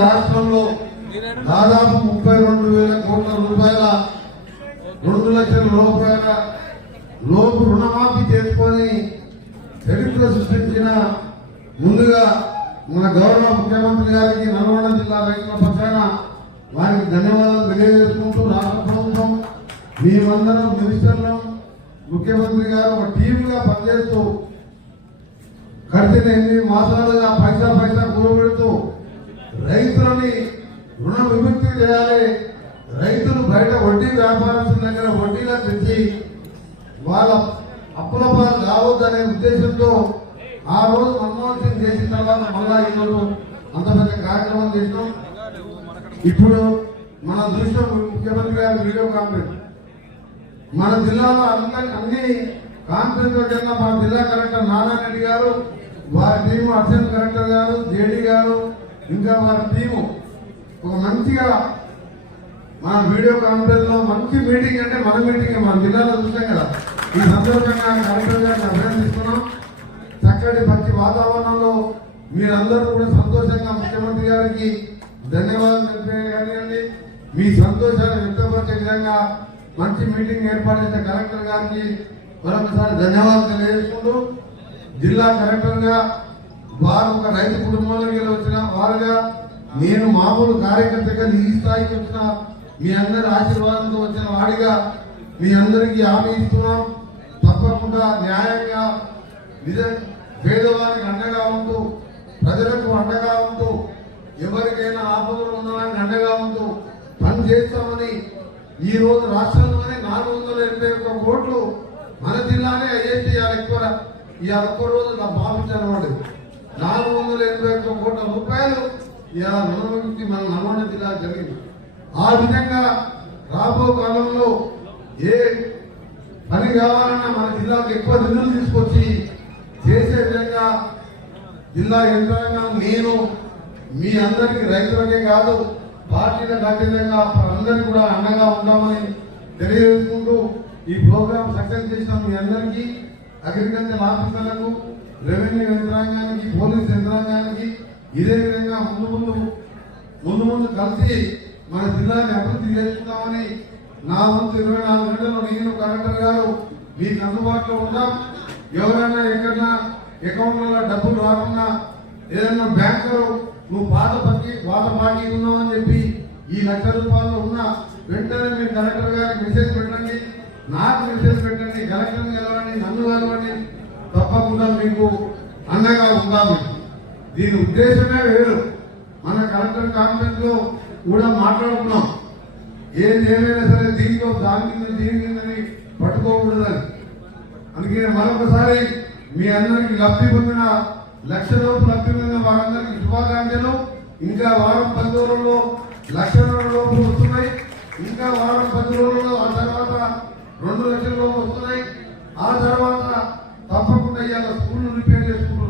రాష్ట్రంలో దాదాపు ముప్పై రెండు వేల కోట్ల రూపాయల రెండు లక్షల రూపాయల లోపు రుణమాఫీ చేసుకొని చరిత్ర సృష్టించిన ముందుగా మన గౌరవ ముఖ్యమంత్రి గారికి నల్గొండ జిల్లా రైతుల పక్షాన వారికి ధన్యవాదాలు తెలియజేసుకుంటూ రాష్ట్ర ప్రభుత్వం మేమందరం మినిస్టర్లం ముఖ్యమంత్రి గారు ఒక టీంగా పనిచేస్తూ గడిచిన ఎనిమిది మాసాలుగా పైసా పైసా కూడబెడుతూ రైతులని రుణ విముక్తి చేయాలి. రైతులు బయట వడ్డీ వ్యాపారస్తుల దగ్గర వడ్డీలు తెచ్చి వాళ్ళ అప్పుల పాలు కావద్దనే ఉద్దేశంతో ఆ రోజు మన్మోహన్ సింగ్ చేసిన తర్వాత మళ్ళా ఈరోజు అంత పెద్ద కార్యక్రమం చేసినాం. ఇప్పుడు మన దృష్టి ముఖ్యమంత్రి గారు వీడియో కాన్ఫరెన్స్. మన జిల్లాలో అన్ని అన్ని కాన్ఫరెన్స్ కన్నా మన జిల్లా కలెక్టర్ నారాయణ రెడ్డి గారు వారి టీము అసిస్టెంట్ కలెక్టర్ గారు జేడీ గారు ఇంకా మన టీము ఒక మంచిగా మన వీడియో కాన్ఫరెన్స్లో మంచి మీటింగ్ అంటే మన మీటింగ్ మన జిల్లాలో చూసాం కదా. ఈ సందర్భంగా కలెక్టర్ గారిని అభినందిస్తున్నాం. చక్కటి మంచి వాతావరణంలో మీరందరూ కూడా సంతోషంగా ముఖ్యమంత్రి గారికి ధన్యవాదాలు తెలిపే కానివ్వండి మీ సంతోషాన్ని వ్యక్తపరిచే విధంగా మంచి మీటింగ్ ఏర్పాటు చేసిన కలెక్టర్ గారికి మరొకసారి ధన్యవాదాలు తెలియజేసుకుంటూ జిల్లా కలెక్టర్గా వారు ఒక రైతు కుటుంబంలోకి వచ్చిన వారుగా నేను మామూలు కార్యకర్తగా ఈ స్థాయికి వచ్చిన మీ అందరి ఆశీర్వాదంతో వచ్చిన వాడిగా మీ అందరికీ హామీ ఇస్తున్నాం. తప్పకుండా న్యాయంగా నిజం పేదవారికి అండగా ఉంటూ ప్రజలకు అండగా ఉంటూ ఎవరికైనా ఆపదలు ఉండడానికి అండగా ఉంటూ పని చేస్తామని ఈ రోజు రాష్ట్రంలోనే నాలుగు వందల ఎనభై ఒక్క కోట్లు మన జిల్లానే ఐఐటి ఎక్కువ ఇవాళ ఒక్క రోజు నా భావించారు వాళ్ళు నాలుగు వందల ఎనభై ఒక్క కోట్ల రూపాయలు ఇలా రుణముక్తి మన నల్గొండ జిల్లా జరిగింది ఆ విధంగా రాబో కాలంలో ఏ పని కావాలన్నా మన జిల్లాకు ఎక్కువ నిధులు తీసుకొచ్చి చేసే విధంగా జిల్లా యంత్రాంగం నేను మీ అందరికి రైతులకే కాదు పార్టీలకు అతీతంగా అందరికీ కూడా అండగా ఉంటామని తెలియజేసుకుంటూ ఈ ప్రోగ్రాం సక్సెస్ చేసిన మీ అందరికీ అగ్రికల్చర్ ఆఫీసర్లకు రెవెన్యూ యంత్రాంగానికి పోలీస్ యంత్రాంగానికి ఇదే విధంగా ముందు ముందు ముందు ముందు కలిసి మన జిల్లాని అభివృద్ధి చేసుకుందామని నా వంతు ఇరవై నాలుగు గంటలు నేను కలెక్టర్ గారు మీకు అందుబాటులో ఉంటాం ఎవరైనా ఎక్కడన్నా అకౌంట్లలో డబ్బులు రాకుండా ఏదైనా బ్యాంకులో నువ్వు పాత పక్కి పాత బాకీ అని చెప్పి ఈ లక్ష రూపాయలు ఉన్న వెంటనే మీరు కలెక్టర్ గారికి మెసేజ్ పెట్టండి. నాకు మెసేజ్ పెట్టండి. కలెక్టర్ కలవండి నన్ను కలవండి. తప్పకుండా మీకు అండగా ఉందాము దీని ఉద్దేశమే వేరు. మన కలెక్టర్ కాన్ఫరెన్స్లో కూడా మాట్లాడుకున్నాం ఏది ఏమైనా సరే దీంట్లో దాని కింద దీని కిందని పట్టుకోకూడదని. అందుకే మరొకసారి మీ అందరికి లబ్ధి పొందిన లక్ష లోపు లబ్ధి పొందిన వారందరికీ శుభాకాంక్షలు. ఇంకా వారం పది రోజుల్లో లక్ష లోపు వస్తున్నాయి. ఇంకా వారం పది రోజుల్లో ఆ తర్వాత రెండు లక్షల లోపు వస్తున్నాయి. ఆ తర్వాత తప్పకుండా ఇవాళ స్కూల్ రిపేర్ చేసుకుంటున్నారు